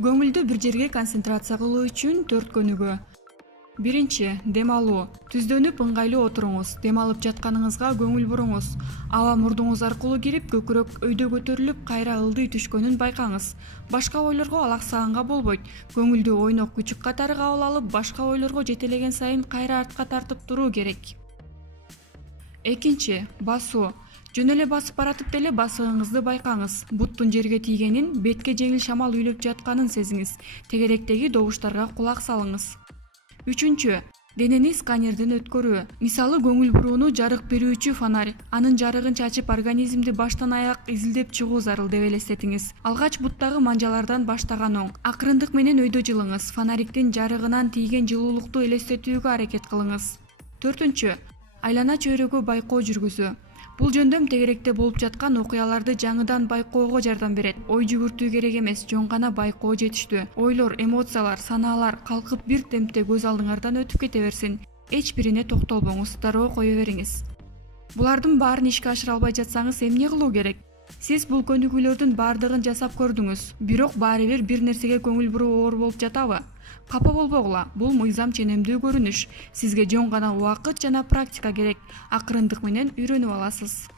Көңүлдү бир жерге концентрация кылуу үчүн 4 көнүгүү. Биринчи, дем алуу. Түздөнүп ыңгайлуу отуруңуз. Дем алып жатканыңызга көңүл буруңуз. Аба мурдуңуз аркылуу кирип, көкүрөк өйдө көтөрүлүп, кайра ылдый түшкөнүн байкаңыз. Башка ойлорго алаксаганга болбойт. Көңүлдү ойнок күчүк катары кабыл алып, башка ойлорго жетелеген сайын кайра артка тартып туруу керек. Экинчи, басуу. Жөн эле басып баратып деле басыгыңызды байкаңыз. Буттун жерге тийгенин, бетке жеңил шамал үйлөп жатканын сезиңиз. Тегеректеги добуштарга кулак салыңыз. Үчүнчү, денени сканерден өткөрүү. Мисалы, көңүл бурууну жарык берүүчү фонарь. Анын жарыгын чачып организмди баштан аяк изилдеп чыгуу зарыл деп элестетиңиз. Алгач буттагы манжалардан баштаган оң. Акырындык менен өйдө жылыңыз. Фонариктин жарыгынан тийген жылуулукту элестетүүгө аракет кылыңыз. Төртүнчү, айлана чөйрөгө байкоо жүргүзүү. Бул жөндөм тегеректе болуп жаткан окуяларды жаңыдан байкоого жардам берет. Ой жүгүртүү керек эмес, жөн гана байкоо жетиштүү. Ойлор, эмоциялар, санаалар калкып бир темпте көз алдыңардан өтүп кете берсин. Эч бирине токтолбоңуз, дароо кое бериңиз. Булардын баарын ишке ашыра албай жатсаңыз эмне кылуу керек? Сиз бул көнүгүүлөрдүн баардыгын жасап көрдүңүз. Бирок баары бир нерсеге көңүл буруу оор болуп жатабы? Капа болбогула, бул мыйзам ченемдүү көрүнүш. Сизге жөн гана убакыт жана практика керек. Акырындык менен үйрөнүп аласыз.